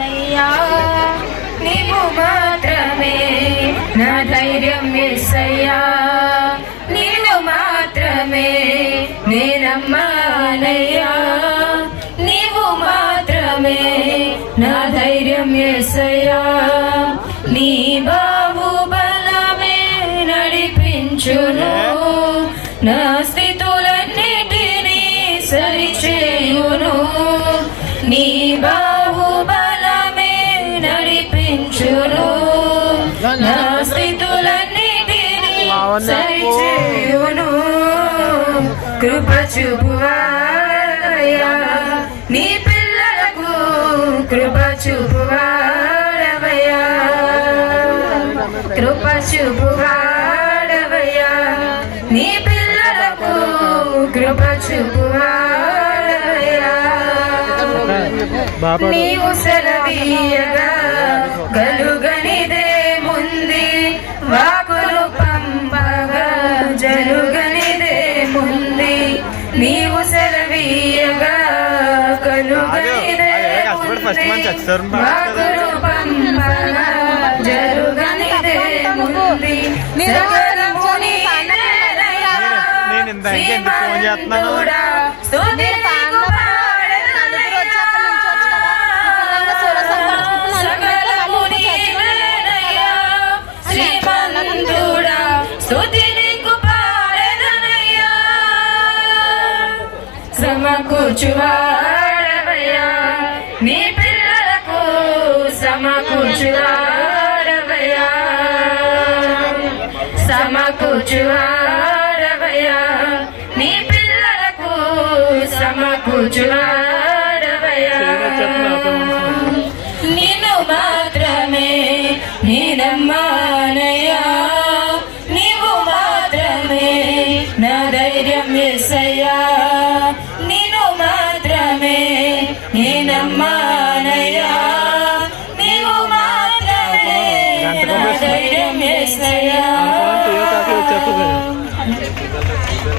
నయ్యా నీవు మాత్రమే నా ధైర్యం యేసయ్యా నీవు మాత్రమే నేనమ్మానయ్యా నీవు మాత్రమే నా ధైర్యం యేసయ్యా నీ బాహుబలమే నడిపించును నా స్థితులన్నిటినీ సరిచేయును నీ బాహుబలమే నడిపించును నా స్థితులన్నిటినీ సరిచేయును కృప చూపువాడవయ్యా నీ పిల్లలకు కృప చూపువాడవయ్యా కృప చూపువాడవయ్యా నీ పిల్లలకు కృప చూపువాడవయ్యా నీవు సెలవీయగా కలుగనిదే ముంది వాకులు పంపగా జరుగనిదే ముంది నీవు సెలవీయగా కలుగనిదే వాకులు పంపగా జరుగనిదే ముంది సకలముని నేలయ్యా శ్రీమంతుడా స్తుతింతుకు పాడెదనయ్యా సకలముని నేలయ్యా శ్రీమంతుడా స్తుతింతుకు పాడెదనయ్యా సమకూర్చువాడవయ్యా నీ పిల్లలకు సమకూర్చువాడవయ్యా సమకూర్చువాడవయ్యా